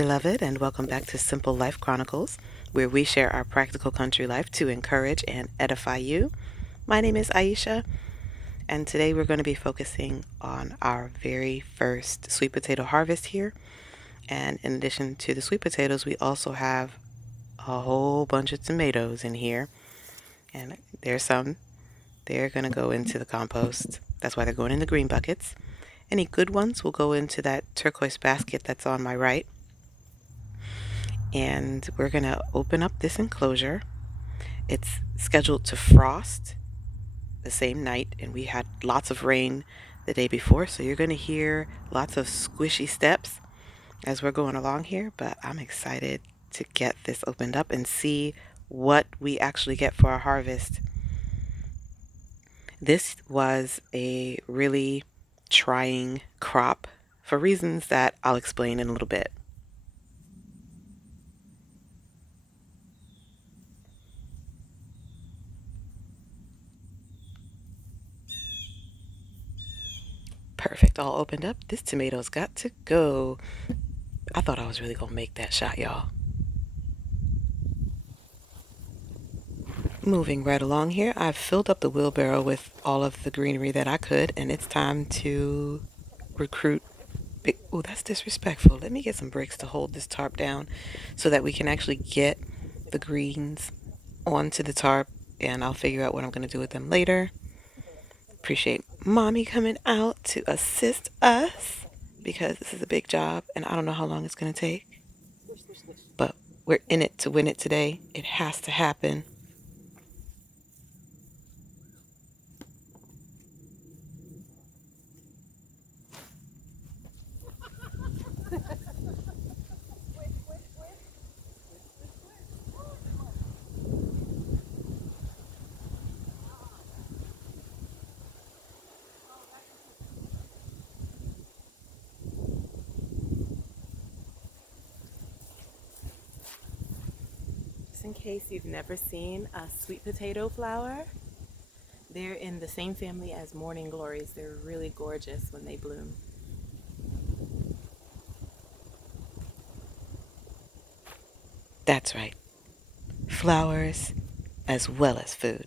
beloved, and welcome back to Simple Life Chronicles, where we share our practical country life to encourage and edify you. My name is Aisha, and today we're going to be focusing on our very first sweet potato harvest here. And in addition to the sweet potatoes, we also have a whole bunch of tomatoes in here. And there's some, they're going to go into the compost. That's why they're going in the green buckets. Any good ones will go into that turquoise basket that's on my right. And we're going to open up this enclosure. It's scheduled to frost the same night, and we had lots of rain the day before, so you're going to hear lots of squishy steps as we're going along here, but I'm excited to get this opened up and see what we actually get for our harvest. This was a really trying crop for reasons that I'll explain in a little bit. Perfect, all opened up. This tomato's got to go. I thought I was really gonna make that shot, y'all. Moving right along here, I've filled up the wheelbarrow with all of the greenery that I could, and it's time to recruit big. Oh, that's disrespectful. Let me get some bricks to hold this tarp down so that we can actually get the greens onto the tarp, and I'll figure out what I'm gonna do with them later. Appreciate mommy coming out to assist us because this is a big job and I don't know how long it's gonna take. But we're in it to win it today. It has to happen. Just in case you've never seen a sweet potato flower, they're in the same family as morning glories. They're really gorgeous when they bloom. That's right. Flowers as well as food.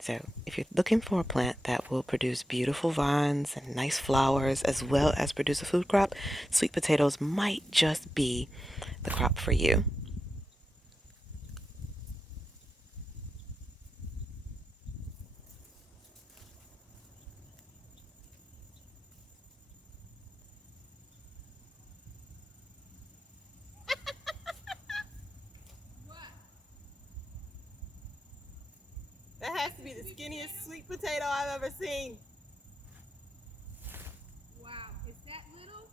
So, if you're looking for a plant that will produce beautiful vines and nice flowers as well as produce a food crop, sweet potatoes might just be the crop for you. That has to be the skinniest sweet potato I've ever seen. Wow, is that little?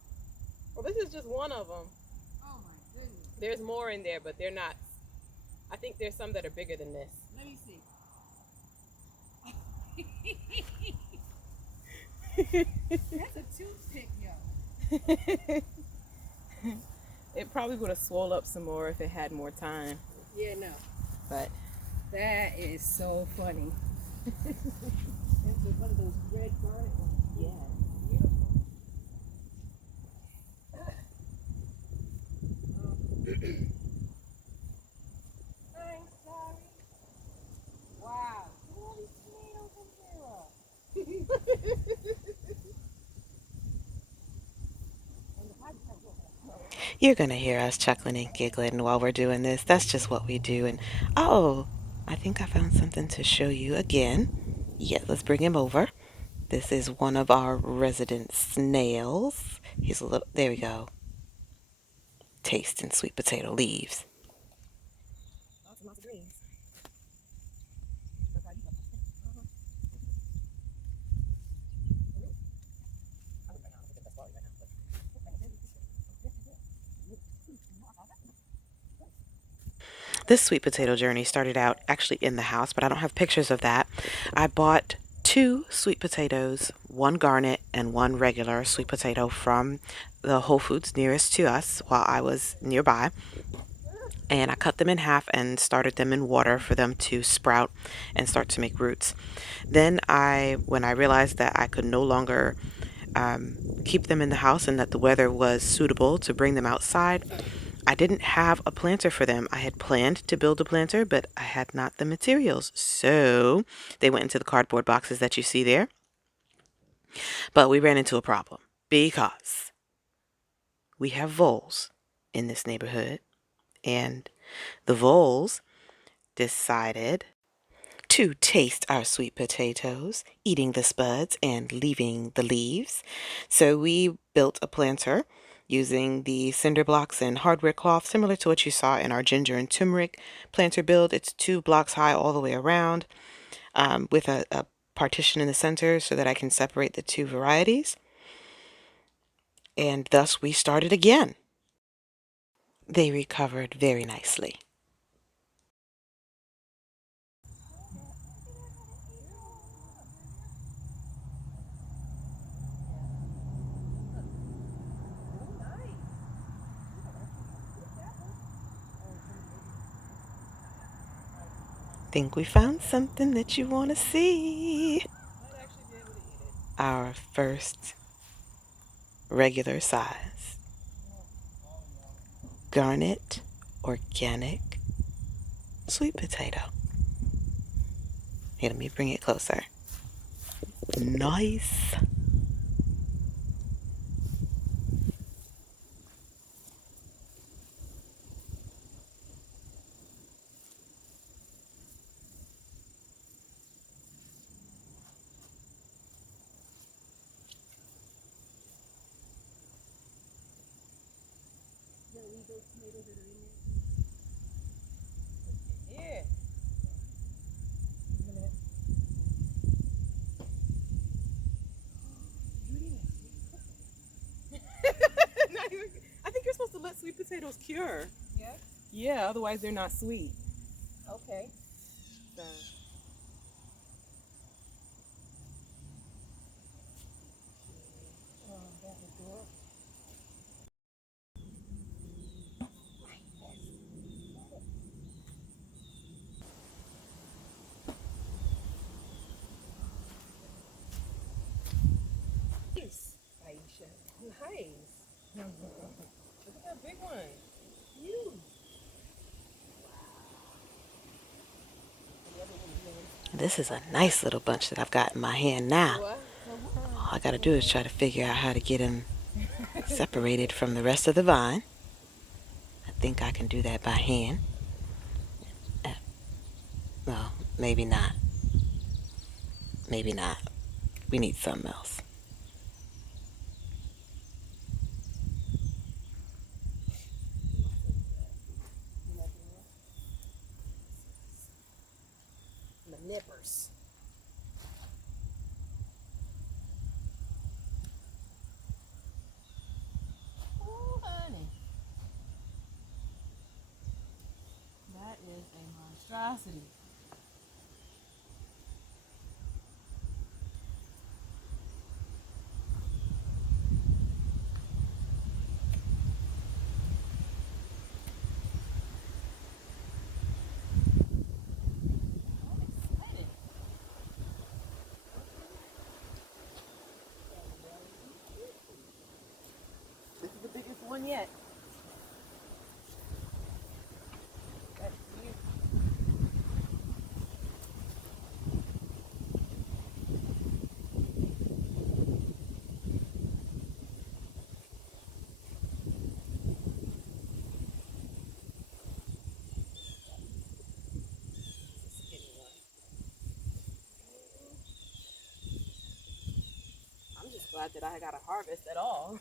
Well, this is just one of them. Oh my goodness. There's more in there, but they're not. I think there's some that are bigger than this. Let me see. That's a toothpick, yo. It probably would have swelled up some more if it had more time. Yeah, no. But That is so funny. That's one of those red garnet ones. yeah. Beautiful. I'm sorry. Wow. Look at all these tomatoes in here. And the pipe has You're gonna hear us chuckling and giggling while we're doing this. That's just what we do. And oh, I think I found something to show you again. Yeah, let's bring him over. This is one of our resident snails. He's a little, there we go. Tasting sweet potato leaves. Lots of greens. This sweet potato journey started out actually in the house, but I don't have pictures of that. I bought two sweet potatoes, one garnet and one regular sweet potato from the Whole Foods nearest to us while I was nearby. And I cut them in half and started them in water for them to sprout and start to make roots. Then when I realized that I could no longer keep them in the house and that the weather was suitable to bring them outside, I didn't have a planter for them. I had planned to build a planter, but I had not the materials. So they went into the cardboard boxes that you see there. But we ran into a problem because we have voles in this neighborhood, and the voles decided to taste our sweet potatoes, eating the spuds and leaving the leaves. So we built a planter using the cinder blocks and hardware cloth, similar to what you saw in our ginger and turmeric planter build. It's 2 blocks high all the way around, with a partition in the center so that I can separate the two varieties. And thus we started again. They recovered very nicely. Think we found something that you want to see. Our first regular size garnet organic sweet potato. Here, let me bring it closer. Nice. Yeah. I think you're supposed to let sweet potatoes cure. Yeah? Yeah, otherwise they're not sweet. Okay. So. Oh, that was good. Nice, Aisha. Nice. Look at that big one. Huge. This is a nice little bunch that I've got in my hand now. What? All I gotta do is try to figure out how to get them separated from the rest of the vine. I think I can do that by hand. Well, maybe not. Maybe not. We need something else. The nippers. Oh, honey. That is a monstrosity. This is the biggest one yet. That's huge. Skinny one. I'm just glad that I got a harvest at all.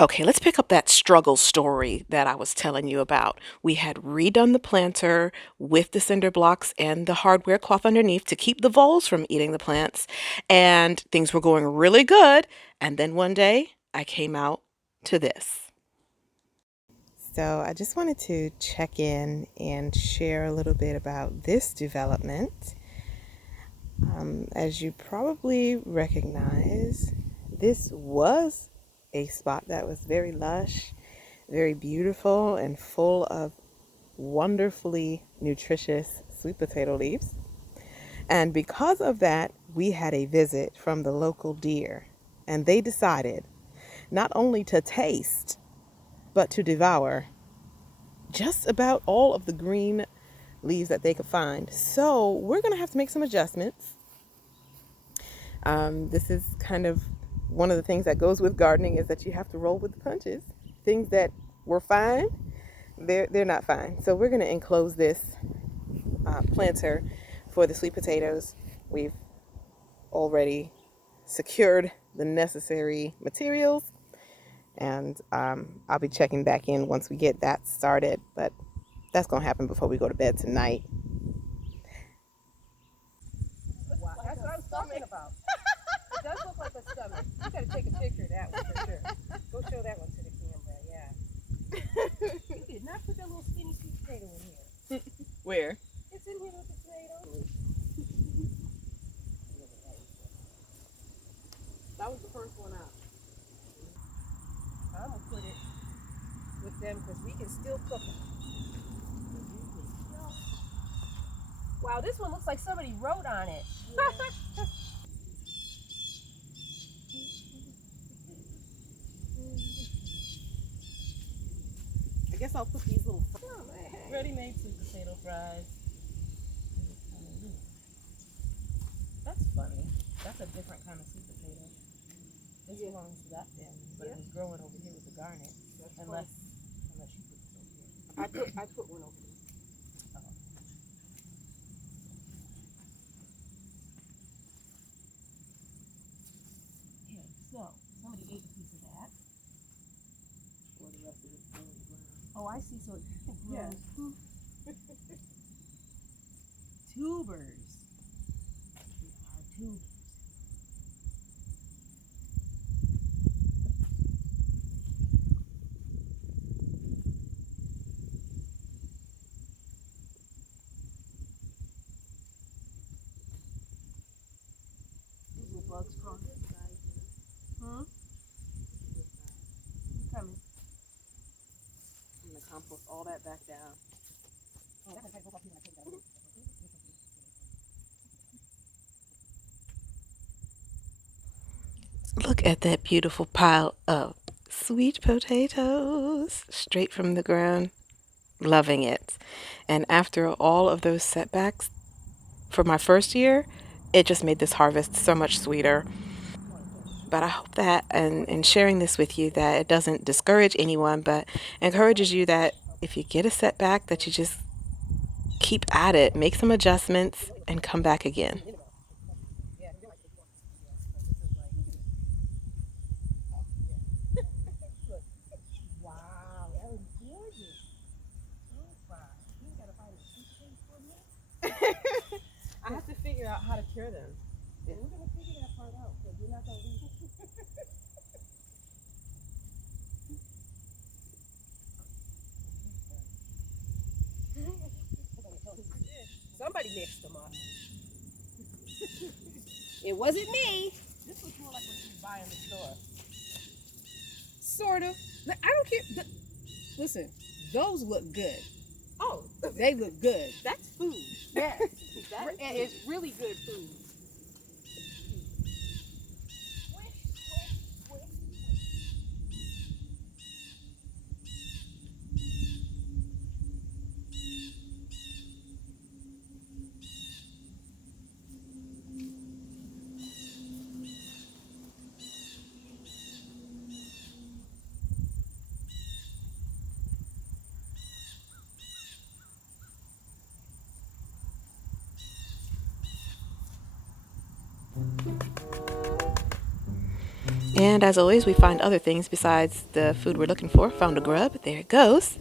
Okay, let's pick up that struggle story that I was telling you about. We had redone the planter with the cinder blocks and the hardware cloth underneath to keep the voles from eating the plants, and things were going really good. And then one day I came out to this. So I just wanted to check in and share a little bit about this development. As you probably recognize, this was a spot that was very lush, very beautiful, and full of wonderfully nutritious sweet potato leaves. And because of that, we had a visit from the local deer. and they decided not only to taste, but to devour just about all of the green leaves that they could find. So we're going to have to make some adjustments. This is kind of one of the things that goes with gardening, is that you have to roll with the punches. Things that were fine, they're not fine. So we're going to enclose this planter for the sweet potatoes. We've already secured the necessary materials, and I'll be checking back in once we get that started, but that's going to happen before we go to bed tonight. Wow, that's what I was talking about. It does look like a stomach. You got to take a picture of that one for sure. Go show that one to the camera, yeah. You did not put that little skinny sweet potato in here. Where? It's in here with the potato. That was the first one out. I'm going to put it with them because we can still cook them. Wow, this one looks like somebody wrote on it. Yeah. I guess I'll put these little ready-made sweet potato fries. That's funny. That's a different kind of sweet potato. This belongs to that bin, but it was growing over here with the garnet. Unless you put this over here. I put one over here. Oh. Okay, so somebody ate a piece of that. Or the rest of it on the ground. Oh, I see. So it grows. Yeah. Tubers. They are tubers. These are bugs crawling. Coming. I'm gonna compost all that back down. Look at that beautiful pile of sweet potatoes straight from the ground. Loving it. And after all of those setbacks for my first year, it just made this harvest so much sweeter. But I hope that, and in sharing this with you, that it doesn't discourage anyone, but encourages you that if you get a setback, that you just keep at it, make some adjustments, and come back again. Wow, that was gorgeous. I have to figure out how to cure them. Yeah, we're gonna figure that part out because we're not gonna leave. Somebody mixed them up. It wasn't me. This looks more like what you buy in the store. Sort of. I don't care. Listen, those look good. Oh, they look good. That's food. Yes, and it's really good food. And as always, we find other things besides the food we're looking for. Found a grub. There it goes.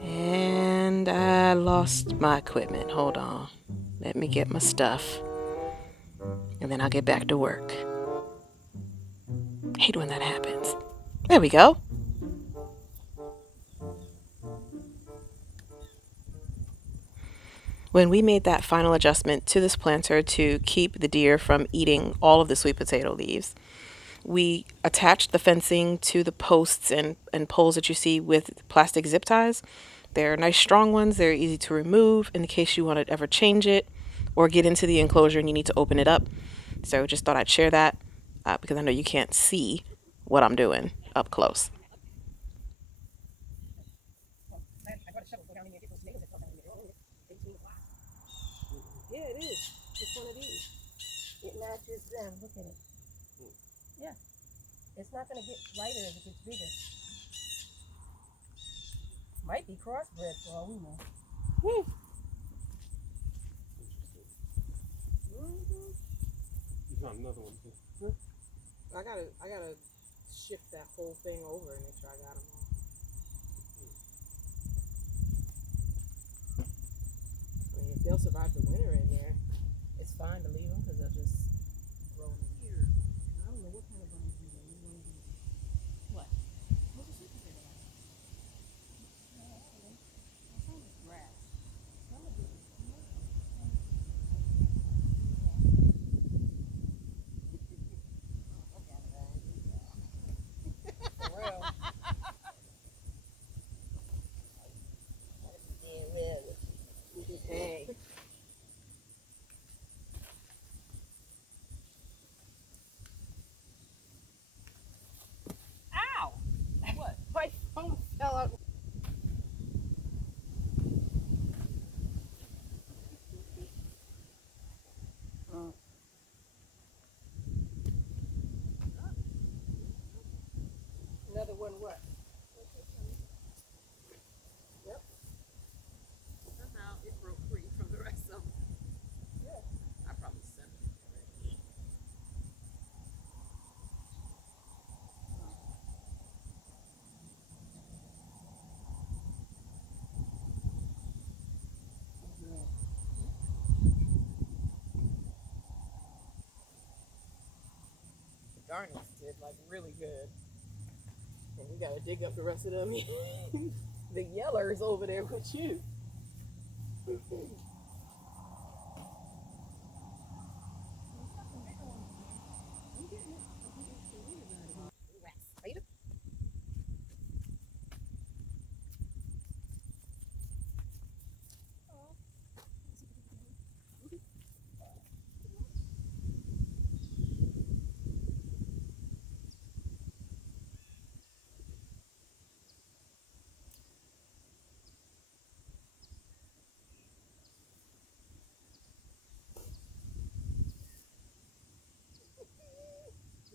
And I lost my equipment. Hold on. Let me get my stuff. And then I'll get back to work. Hate when that happens. There we go. When we made that final adjustment to this planter to keep the deer from eating all of the sweet potato leaves, we attached the fencing to the posts and poles that you see with plastic zip ties. They're nice strong ones. They're easy to remove in the case you want to ever change it or get into the enclosure and you need to open it up. So just thought I'd share that. because I know you can't see what I'm doing up close. Yeah, it is. It's one of these. It matches them. Look at it. Yeah. It's not going to get lighter as it gets bigger. Might be crossbred for all we know. Woo. You found another one too. I gotta shift that whole thing over and make sure I got them all. I mean, if they'll survive the winter in there, it's fine to leave them because they'll just grow in here. I don't know what kind of vines you want. You want to do what? What's the sweet potato like? I don't know. That sounds like grass. Some of it is for real. Hey. Ow! What? My phone fell out. Another one what? Yep. Somehow it broke free from the rest of them. Yeah. I probably sent it already. The garnets did like really good. And we gotta dig up the rest of them. The yellers over there with you. What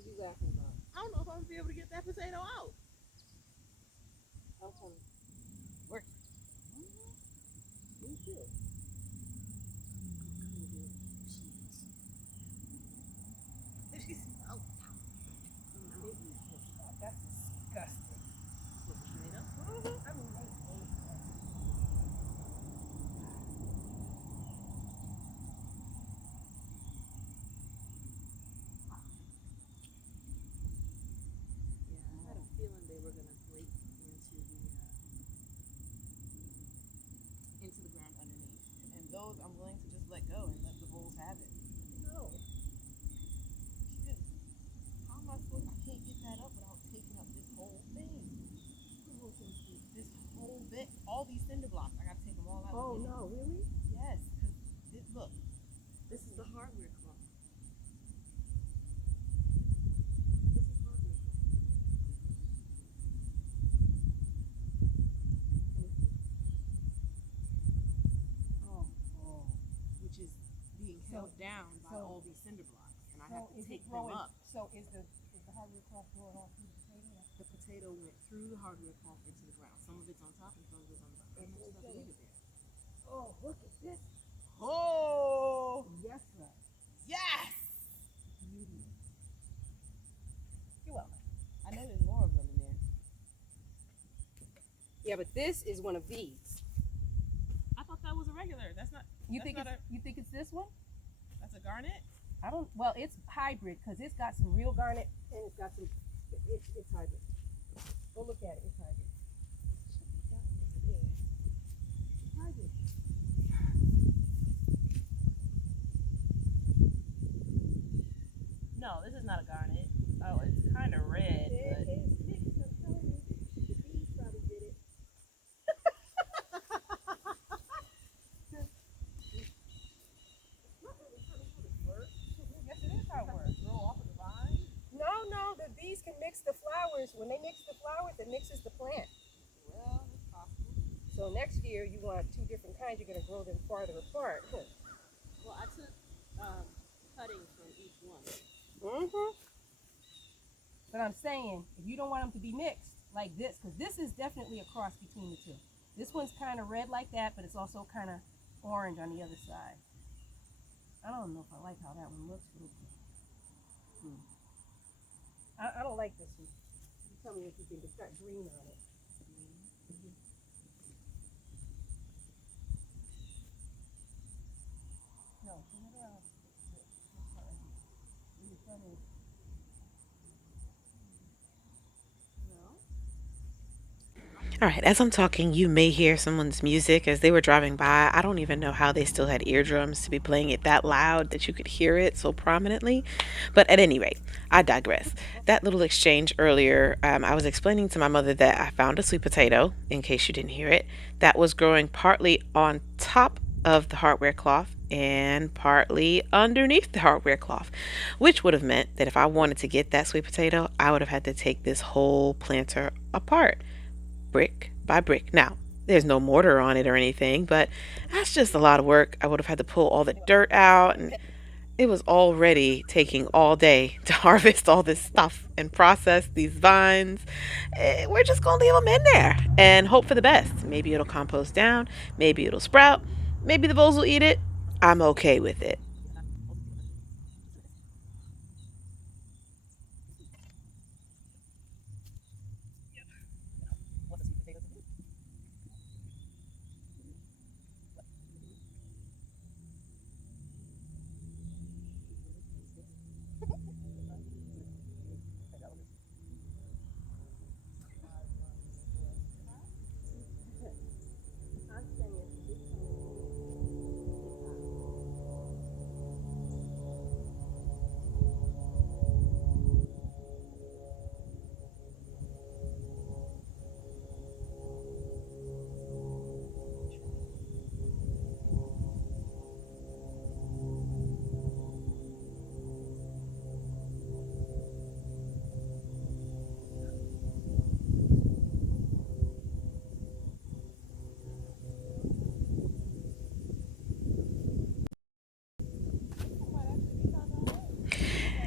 are you laughing about? I don't know if I'm gonna be able to get that potato out. Okay. Work. Me too. She smells. That's disgusting. What, potato? I mean, they hate that. Yeah, I had a feeling they were gonna break into the ground underneath. And those I'm willing to just let go and let the voles have it. No. How am I supposed? I can't get that up without taking up this whole thing. This whole bit, all these cinder blocks. I gotta take them all out. Oh no, really? Yes, because look, this is the hardware cloth. This is hardware cloth. Which is being held down by all these cinder blocks, and I have to take them up. So is the hardware cloth going off through the potato? The potato went through the hardware cloth into the ground. Some of it's on top and some of it's on the bottom. I'm just about to leave it there. Oh, look at this. Oh! Yes, sir. Yes! Beauty. You're welcome. I know there's more of them in there. Yeah, but this is one of these. I thought that was a regular. That's not. You think it's this one? That's a garnet? I don't. Well, it's hybrid because it's got some real garnet and it's got some. It's hybrid. Go look at it. It's hybrid. It's hybrid. No, this is not a garnet. Oh, it's kind of red. But... I'm telling you, the bees probably did it. Yes, it is how it works. Grow off of the vine. here you want two different kinds, you're going to grow them farther apart. Well, I took cuttings from each one. Mm-hmm. But I'm saying, if you don't want them to be mixed like this, because this is definitely a cross between the two. This one's kind of red like that, but it's also kind of orange on the other side. I don't know if I like how that one looks. I don't like this one. You tell me what you think. It's got green on it. No, turn it around. All right, as I'm talking, you may hear someone's music as they were driving by. I don't even know how they still had eardrums to be playing it that loud that you could hear it so prominently. But at any rate, I digress. That little exchange earlier, I was explaining to my mother that I found a sweet potato, in case you didn't hear it, that was growing partly on top of the hardware cloth and partly underneath the hardware cloth, which would have meant that if I wanted to get that sweet potato, I would have had to take this whole planter apart brick by brick. Now, there's no mortar on it or anything, but that's just a lot of work. I would have had to pull all the dirt out, and it was already taking all day to harvest all this stuff and process these vines. We're just going to leave them in there and hope for the best. Maybe it'll compost down, maybe it'll sprout, maybe the voles will eat it. I'm okay with it.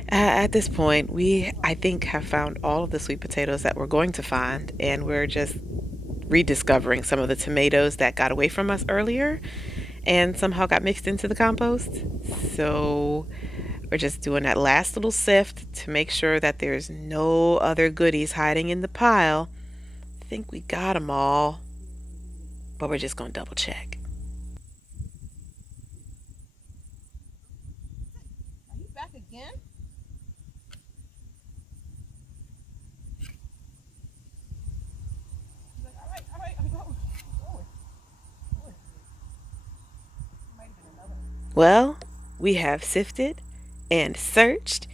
At this point, we, I think, have found all of the sweet potatoes that we're going to find, and we're just rediscovering some of the tomatoes that got away from us earlier and somehow got mixed into the compost. So we're just doing that last little sift to make sure that there's no other goodies hiding in the pile. I think we got them all, but we're just going to double check. Are you back again? He's like, all right, I'm going. Might have been another one. Well, we have sifted and searched,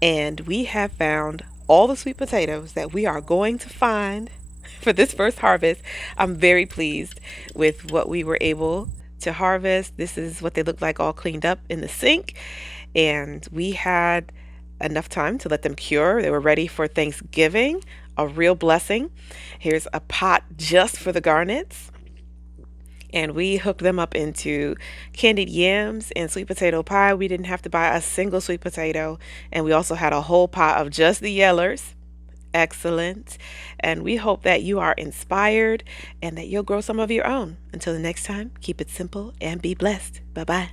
and we have found all the sweet potatoes that we are going to find for this first harvest. I'm very pleased with what we were able to harvest. This is what they look like all cleaned up in the sink, and we had enough time to let them cure. They were ready for Thanksgiving, a real blessing. Here's a pot just for the garnets. And we hooked them up into candied yams and sweet potato pie. We didn't have to buy a single sweet potato. And we also had a whole pot of just the yellers. Excellent. And we hope that you are inspired and that you'll grow some of your own. Until the next time, keep it simple and be blessed. Bye bye.